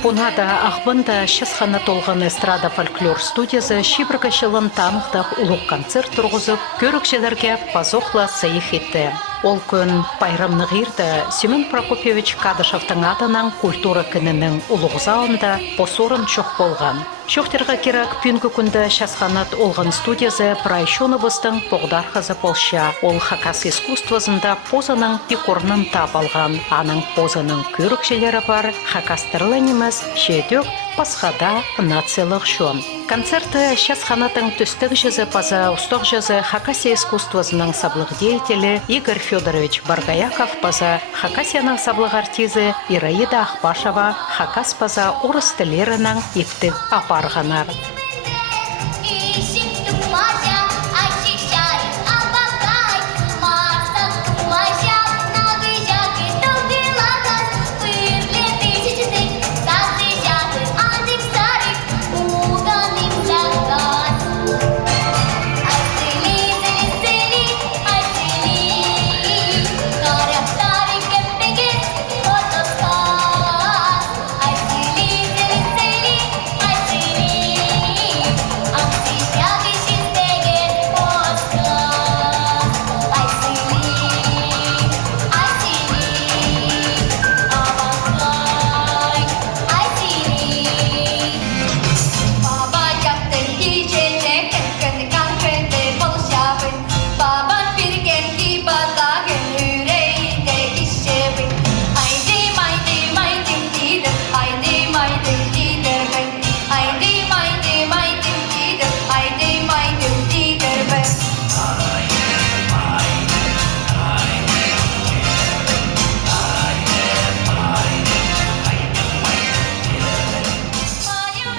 Пунада Ахбанда шасхана толған эстрада фольклор студиясы Шибрга шылын танықтақ ұлық концерт тұрғызып, көрікшелерге пазоқла сайық етті. Ол күн Байрамны ғирді Семен Прокопьевич Кадышевтың атынан культура күнінің ұлық залында посорын чоқ болған. Шоқтырға керек пүнгі күнді шасханат олған студиясы Прайшоновыстың поғдар қызы болша. Ол хакас искусствосында позаның декорнын тап алған. Аның позаның көрікшелері бар хакастырлы немес шедек пасхада нациялық шон. Концерты шасханатын түстік жызы паза ұстық жызы хакасия искусствосының саблық деятелі Игорь Федорович Баргаяков паза хакасияның саблық артизы Ираида Ахбашева хакас паза орыс тілерінің ектік апарғанар.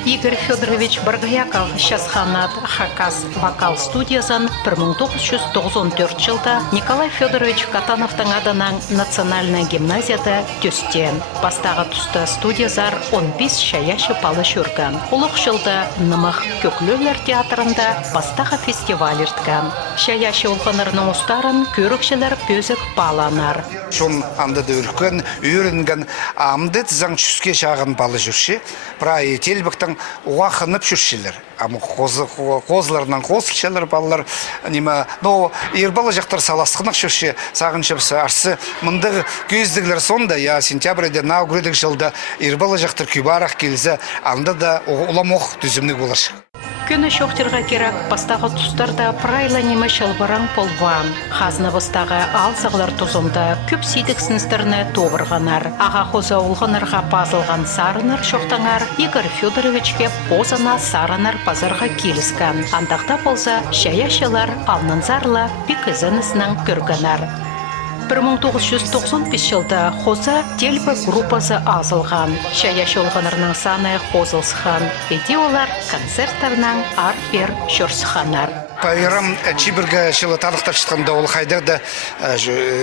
Игорь Федорович Баргаяков шасханат хакас вокал студиясын 1994 жылда Николай Федорович Катановтың адынан национальная гимназияда төстен. Бастағы тұста студиязар 15 шаяшы палы жүрген. Олық жылда Нымық Көклөлер театрында бастағы фестиваль ерткен. Шаяшы олғанырының ұстарын көрікшілер пөзік паланар. Шон андыды үлкен, үйрінген амдет заң чүске шағын балы жүрші, прайы телбіктің уақынып жүршілер. Қозларынан қоз кішелер балылар, но ербалы жақтар саласқынық жүрші, сағыншыпсы арсы мұндағы көздігілер сонда, сентябрьде наугредік жылда ербалы жақтар күбарақ келізі, анда да ұламоқ дүзімні болыр. Күні шоқтырға керек бастағы тұстарда прайла немі шылбыран полван. Хазны бастағы алсағылар тұзымда көп сейдік сіністіріне тобырғанар. Аға қоза олғанырға пазылған сарынар шоқтаңар Игорь Федоровичке позана сарынар пазарға келіскен. Андақта болса шаяшылар алнынзарлы пик ізінісінің көргінар. 1995 жылда Хоза Тельбі группасы азылған. Шаяш олғанырның саны Хозылсхан. Еде олар концерттарынан ар-бер жүрсіханар. Пайрам Чибірге жылы тарықтар шыққанда ол қайдағда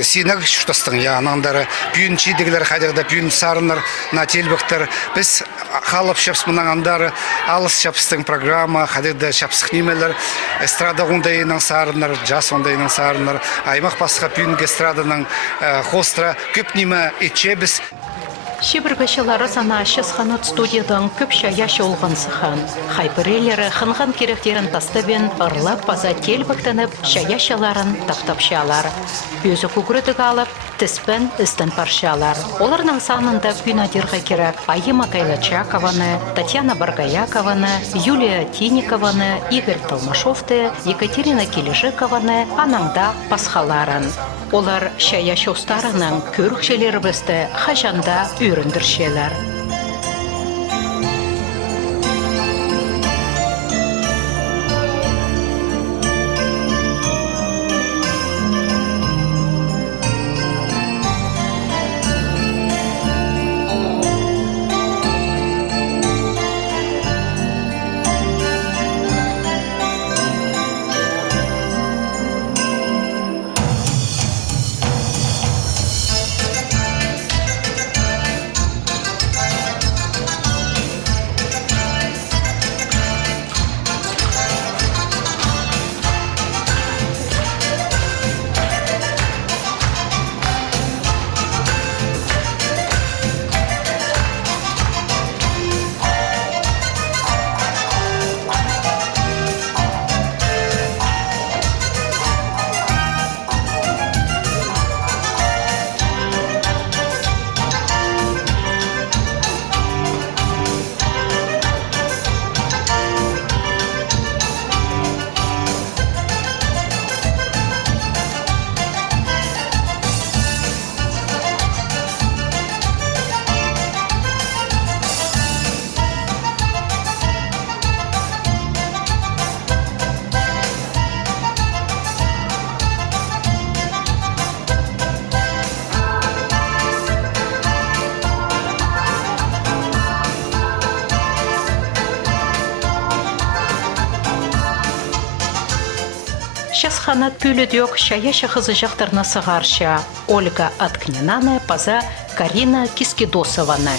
сенag шүштастың. Анандары пүйін чидегілер қайдағда пүйін сарыныр, на телбіктер. Біз қалып шапс мұнан андары алыс шапстың программа, қайдағда шапсық немелер, эстрада ондайының сарыныр, жас ондайының сарыныр, аймақ басқа пүйін эстраданың қостыра көп неме етше біз. Шибіргішілері сана шасханат студиядан көп шаяшы олғансыхан. Хайбірелері қынған керектерін тастабен ұрлап база телбіктініп шаяшыларын тақтапшалар. Өзі күгірдігі алып, тіспен істін паршалар. Оларның санында күнадерға керек Айыма Кайлачакованы, Татьяна Баргаякованы, Юлия Тиникованы, Игорь Толмашовты, Екатерина Кележикованы, анаңда пасхаларын. Олар шаяш остарының көрікшелері бісті қажанда үйріндіршелер. Сейчас хана пюледек шаяща хызыжақтарна сығарша. Ольга Откнинана, паза Карина Кискидосована.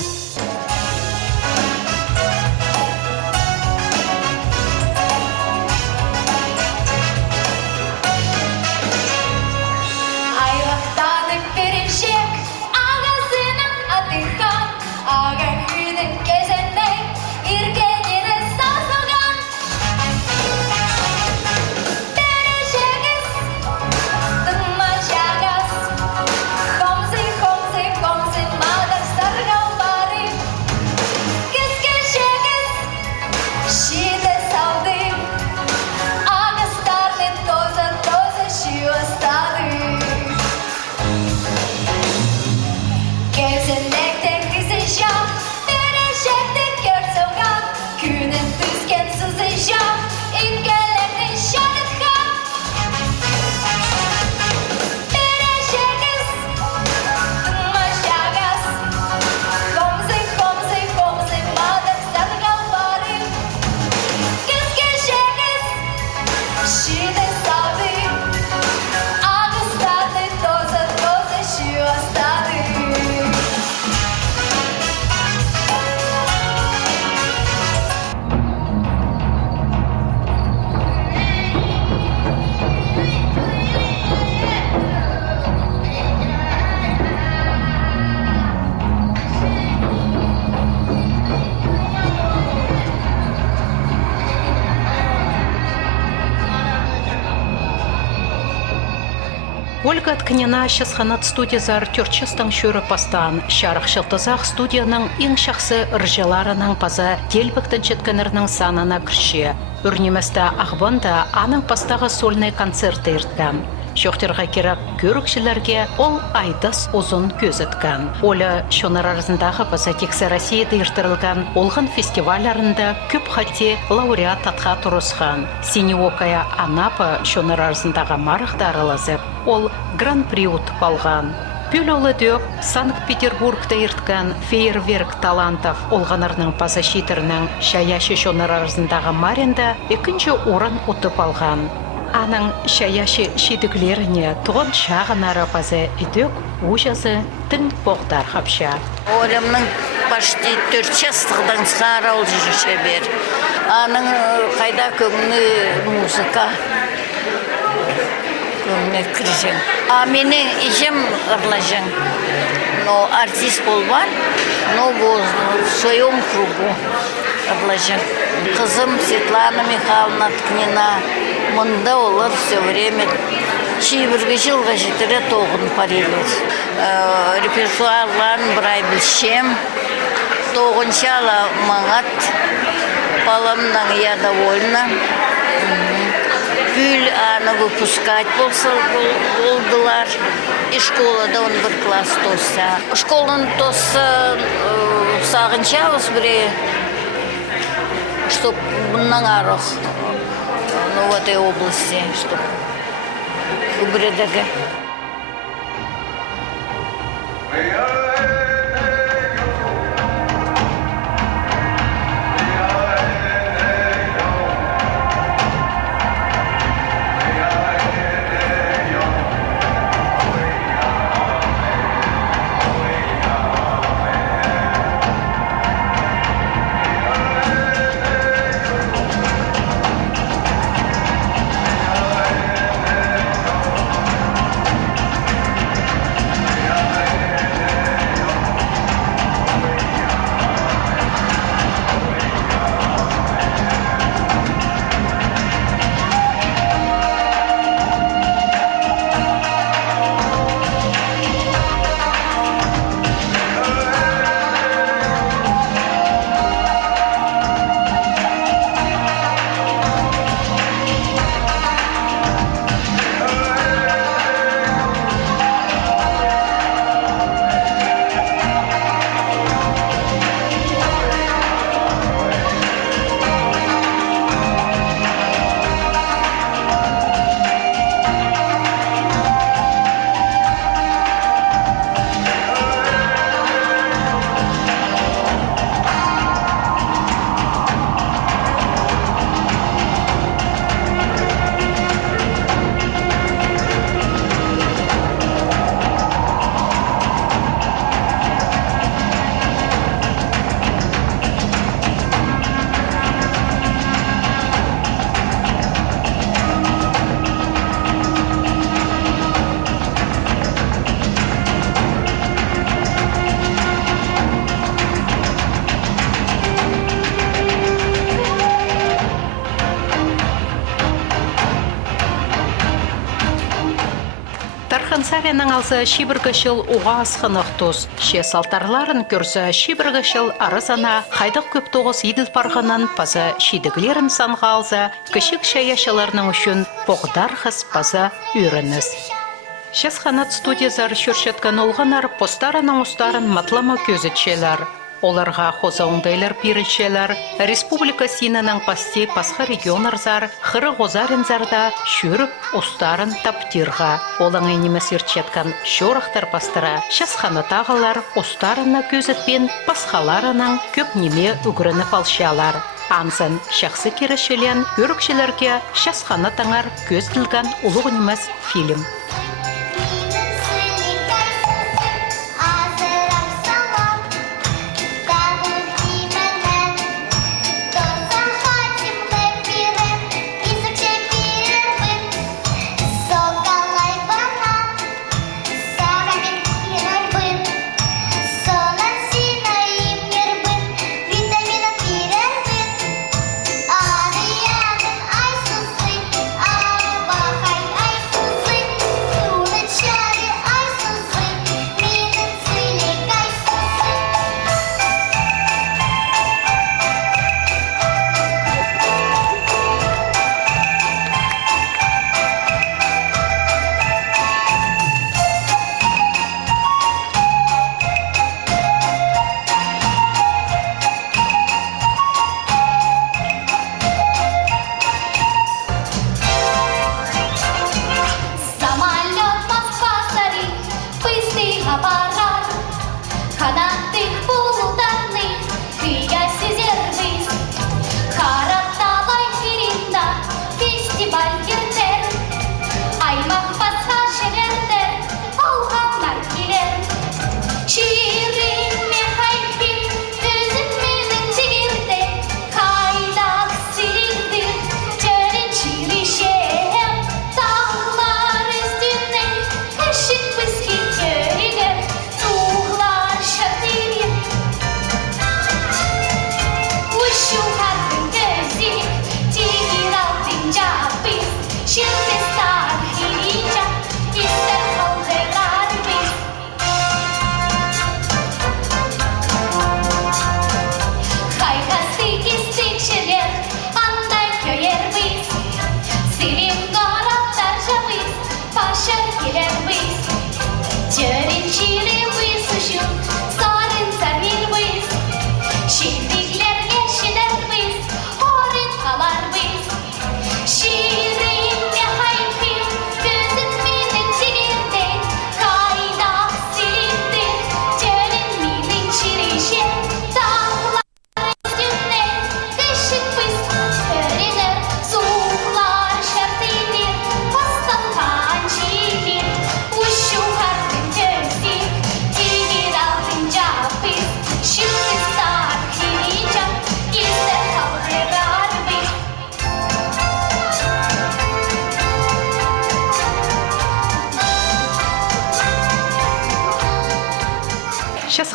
Ольга Откнина шасханат студия тюрчестан шүрі пастан. Шарық шылтызақ студияның ең шақсы ұржаларының паза телбіктін жеткенерінің санына кірше. Үрнеместі ағбанда аның пастағы сольный концерты ерткан. Шоқтырға керек көрікшілерге ол айдас ұзын көз еткан. Оля шонар арасындағы паза тексе Россияда ертірілген олғын фестивалярында көп хатте лауреат атқа тұрысқан. Синеокая Анапа шонар арасындағы марықты аралазып, ол гран-при ұтып алған. Пүлолы дөп Санкт-Петербургта ерткан фейерверк талантов олғанырның паза шитерінің шаяшы шонар арасындағы маринда екінші орын ұтып алған. Аның шаяшы шидіглеріне тұғын шағын арапазы үдік ұжасы тің боқтар қапша. Олемнің пашти 4 жастығдан сғара ол жүріше бер. Аның қайда көңіні музыка көңіне кіржен. Менің ежем ұрлажен. Но артист болбан, но в своем кругу ұрлажен. Қызым Светлана Михайловна Откнина. Мұнда олар все время шейбірге жылға жетірі тоғын парилер. Репертуарларын бұрай білшем. Тоғыншала маңат. Баламнан я довольна. Пүл аны выпускать болдылар. И школада он бір класс тоса. Школын тоса сағыншабыз біре, чтоб бұннан арық. В этой области, чтобы в Бредаге. Ансаряның алса шибіргішіл уға асқынық тұз. Ше салтарларын көрсі шибіргішіл арызана қайдық көп тоғыз еділ парғанан паза шидіглерін санға алса, кішік шаяшыларының үшін поғдар қыз паза үйрініс. Шес қанат студиязар шүршеткан олғанар постараның ұстарын матлама көзітшелер. Оларға қоза оңдайлар пирішелер, республика синының пасте пасқа регионарзар, қыры ғозарынзарда шүріп ұстарын таптирға. Олың енемес үртшеткан шорықтар пастыра, шес қанатағылар ұстарына көзітпен пасқаларының көп неме үгірініп алшалар. Ансын шақсы керешелен көрікшілерге шес қанатаңар көз тілген ұлық немес фильм.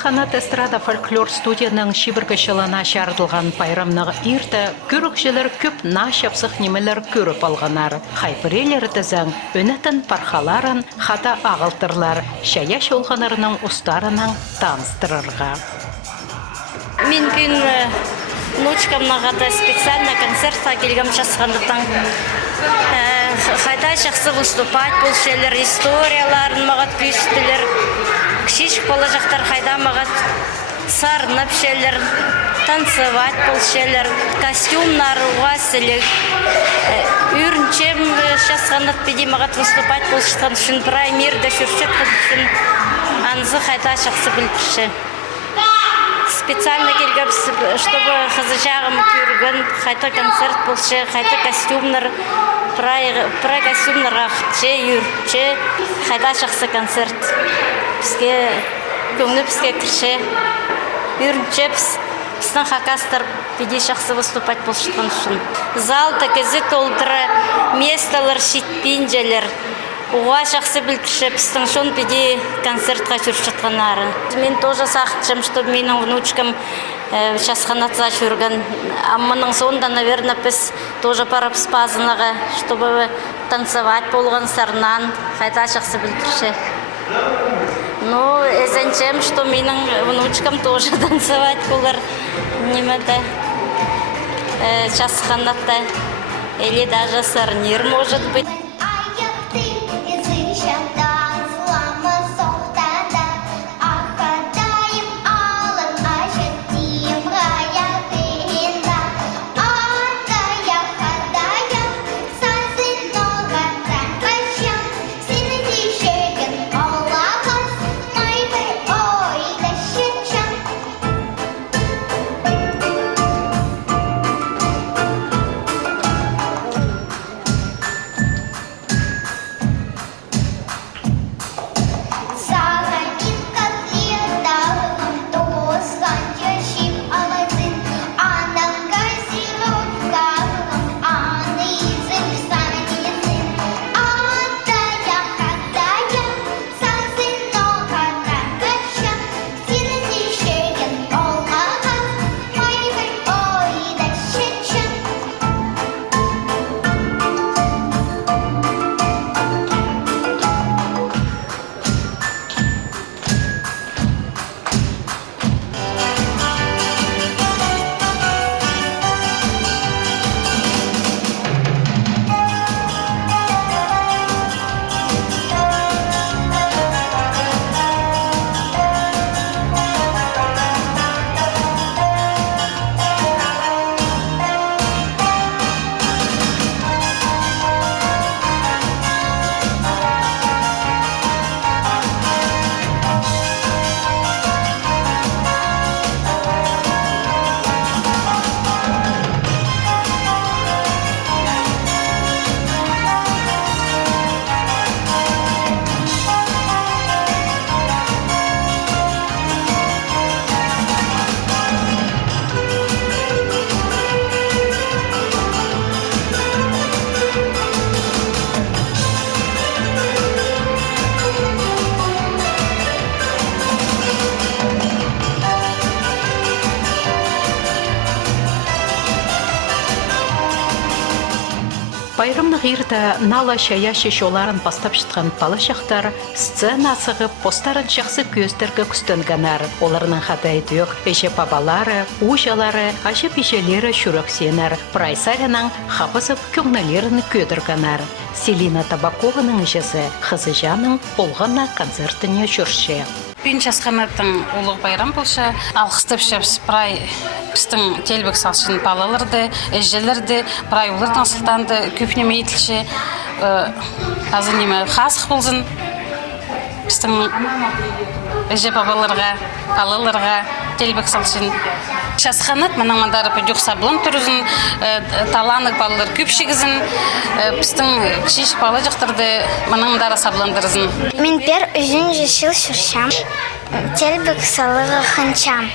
Қанат эстрада фольклор студияның шибіргішіліна шардылған пайрамнығы ирті көрікшілер көп нашапсық немелер көріп алғанар. Хайпырелер тізің өнетін пархаларын хата ағылтырлар, шаяш олғанарының ұстарының таныстырырға. Мен күн ночкамнағада специально концертқа келгім жасқандықтан қайта жақсы выступать бұл шелер, историяларын мағат күйістілер. Кшишк положақтар қайда мағат сарнып шелер, танцевать бұл шелер, костюмнар уасылық. Үрінчем жасқандық беді мағат выступать бұл шытқан үшін праймерді жүршет қып үшін анызы қайта жақсы білпіші. Специально келгім, чтобы қызы жағым көрген, қайта концерт болшы, қайта костюмнар, прай костюмнар ақтше, үртше, қайта жақсы концерт. Бізге көңілі бізге кірше, үрінше біздің хақастар беде жақсы выступать болшытқан үшін. Зал тәкізі толдыры, месталар, шитпенжелер, уға жақсы білкірше біздің шон беде концертқа жүріп жатқанары. Мен тоже сақытшым, чтобы менің внучкам сейчас ханатса жүрген. Амманың сонда, наверное, біз тоже парап спазынаға, чтобы танцевать болған сарнан, қайта жақсы білдірші. Ну, эзенчем, что менің внучкам тоже танцевать болар. Немеде. Сейчас ханатта. Или даже сарнир, может быть. Байрамны гырда нала шая шешоларын бастап шыққан балашақтар сцена сығып постарын жақсы көздерге күстөнгенер. Оларның хадай дөк, эше бабалары, ужалары, ашы пешелері шүрексенер. Прайсаряның хабызып көңнелерін көдіргенер. Селина Табакованың жезі Хызыжаның болғанна концертіне жүрші. Пинчас қанаттың ұлық байрам болша, алқыстып шепс прай біздің телбек салшын балаларды, әжелерді, прай олардан сылтанды көпнеме етілші, азы неме қасық болсын біздің әже бабаларға, балаларға телбек салшын. Шасқанат мұның мандары пөдек саблым тұрызын, таланық балалар көпшігізін, біздің кішеш бала жақтырды мұның мандары сабландырызын. Мен пер үзін жешіл шүршам, телбек салығы қанчам.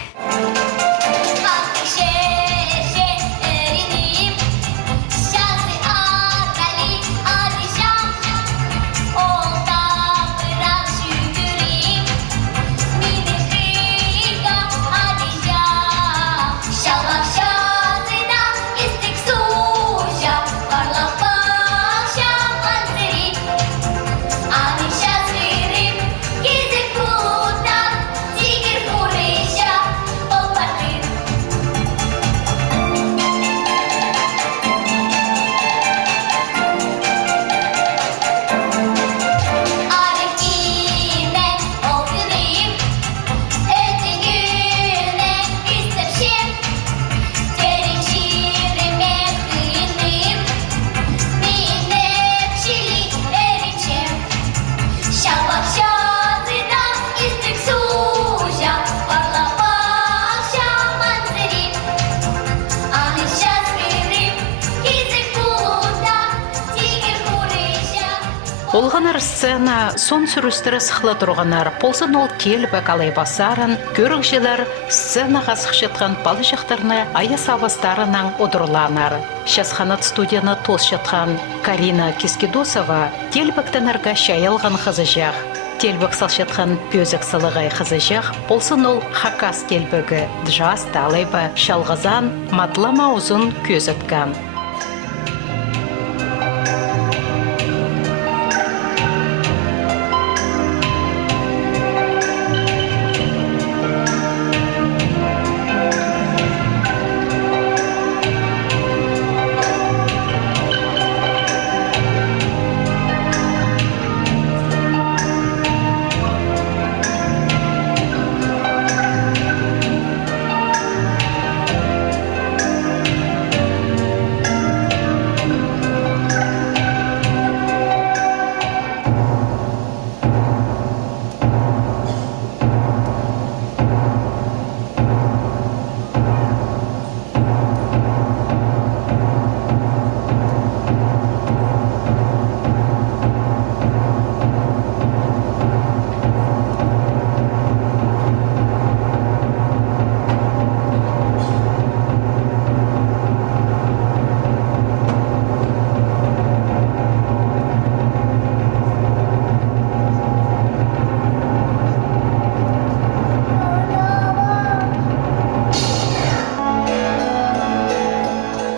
Олғанар сцена сон сүрістері сықла тұрғанар, полсын ол телбі қалай басарын, көрікшелер сценаға сықшетқан балы жақтарына аяс авастарынан одырланар. Шасханат студияны тос жатқан Карина Кискидосова телбіктенерге шайылған қызы жақ. Телбік салшетхан пөзік сылығай қызыжақ, болсын ол хакас телбігі, джаз талайба шалғазан, матлама ұзын көзіткан.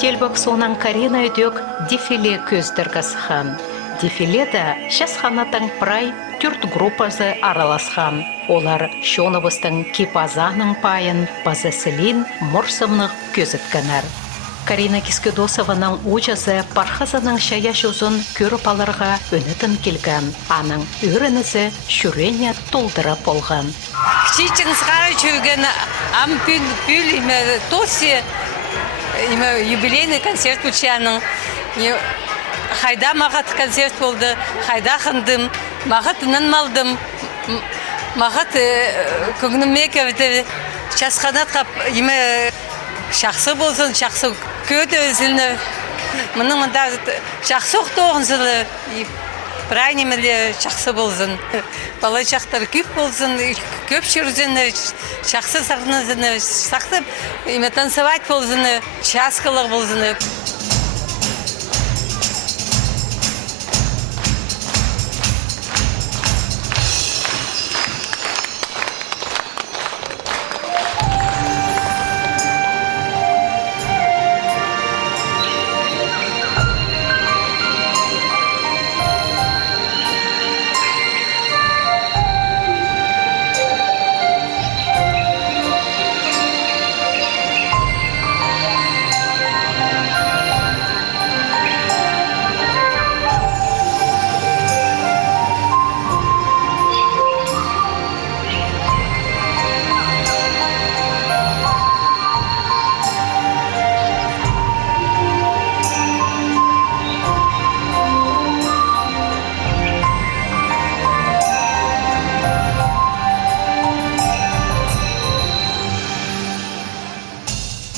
Телбік сонан Карина өдек дефиле көздіргісхан. Дефиледа шасханатың прай түрт группасы араласхан. Олар шоныбыстың кипазаның пайын, базасылин, мұрсымнық көзіткінер. Карина Кискедосованың ұжасы пархазаның шаяш ұзын көріп алырға өнітін келген. Аның үрінізі шүрене толдырып болған. Кичичин схара чуген ам пюл име тоси име юбилейный концерт учаның. Хайда мағат концерт болды, хайда хындым, мағат нанмалдым, мағат көңнімме кәвді. Шасханат қап име шақсы болсын, шақсы көді өзіліні. Мұның мұнда шақсы оқтоғын зілі, прайнемелі шақсы болсын. Бала шақтар көп болсын, көп жүрзіні, шақсы сақнызыны, сақтып, име танцевать болсыны, шаскылық болсыны.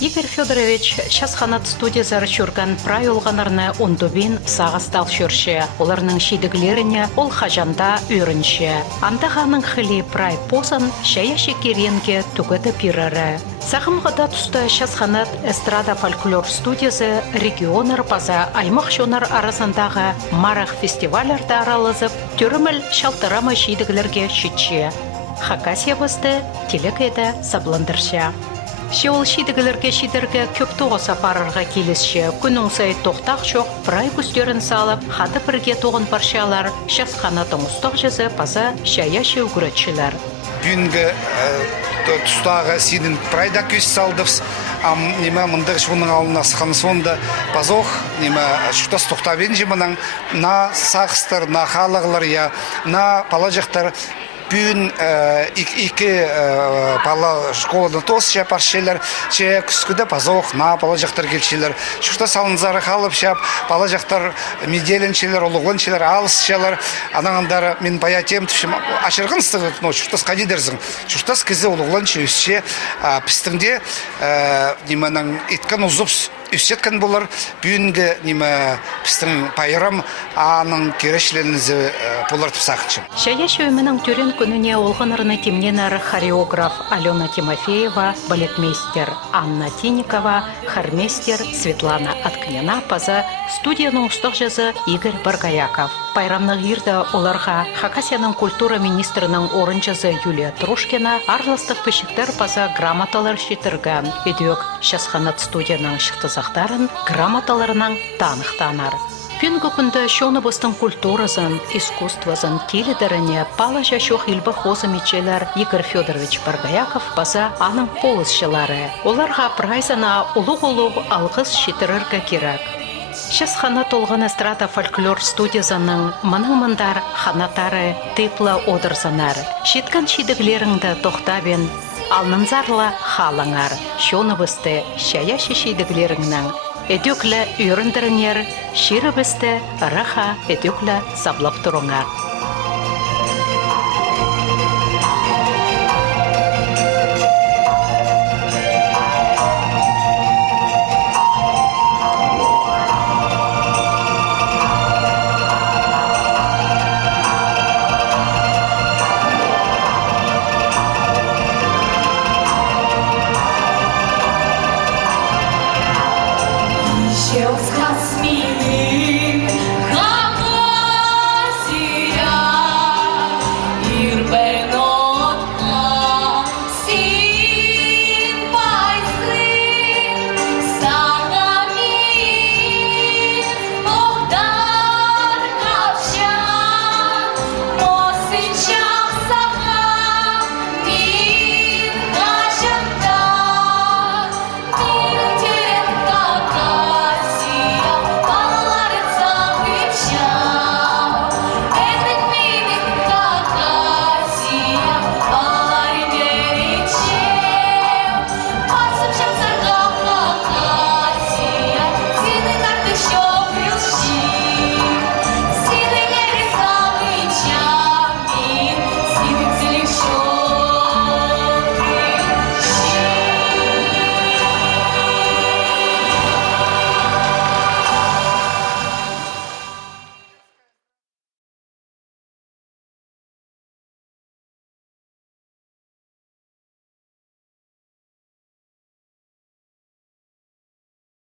Игорь Федорович шасханат студиясыр жүрген прай олғанарны ондубин сағастал жүрші. Оларның шидіглеріне ол хажанда үйрінші. Андағаның хили прай посан шаяши керенге түгіді пирары. Сағымғыда тұсты шасханат эстрада фольклор студиясы регионар база аймақ шонар арасындағы марах фестивалярда аралызып, түріміл шалтырама шидіглерге шүтші. Хакасия басты телекайда сабландыршы. Шеол шидігілерге шидерге көп тоғыса парырға келісші. Күнің сай тоқтақ жоқ, прай күстерін салып, хады бірге тоғын паршалар, шасханатын ұстақ жызы паза шаяши үгіретшілер. Бүгінгі тұстағы сенің прайда көз салдывс, неме мұндық жуының алына сықаны сонда пазоқ, неме шүктас тоқтабен жемінің на сақыстыр, на халығылар, на палажықтар, Бүгін екі бала школада тос шап аршелер, күскіде пазоқ, на бала жақтар келшелер. Шүкті салынзары қалып шап, бала жақтар меделеншелер, олығыншелер, алысшелер. Анағандары мен баятем түшім ашырғын сығы, шүктас қадидерзің. Шүктас кізі олығыншы өсше пістіңде немінің еткен ұзыпс үсеткан болар бүгінгі неме біздің пайрам аның керешленізі болар тұпсақчым. Шая шөйменің түрен күніне олғанырыны темненер хореограф Алена Тимофеева, балетмейстер Анна Тинникова, хормейстер Светлана Аткнена паза студияның ұстық жазы Игорь Баргаяков. Пайрамның ерді оларға Хакасияның культура министрінің орын жазы Юлия Трушкина арластық пешіктер паза грамоталар шетірген. Едек шасханат студияның шықтызақтарын грамоталарының танықтанар. Пүнгі күнді шоныбыстың культуразын, искусствозын теледеріне пала жашух илбі хозы мечелер Игорь Федорович Баргаяков база аның полысшылары. Оларға прайзана ұлық-ұлық алғыз шетіріргі керек. Шес хана толған эстрада фольклор студиясының мұның-мұндар ханатары тыплы одырзанар. Шеткан шидіглеріңді тоқтабен, алнынзарлы халыңар. Шоныбысты шая шешидіглеріңнің Эдюкле үйріндіріңер, ширібісті раха эдюкле саблап тұрыңар. Ще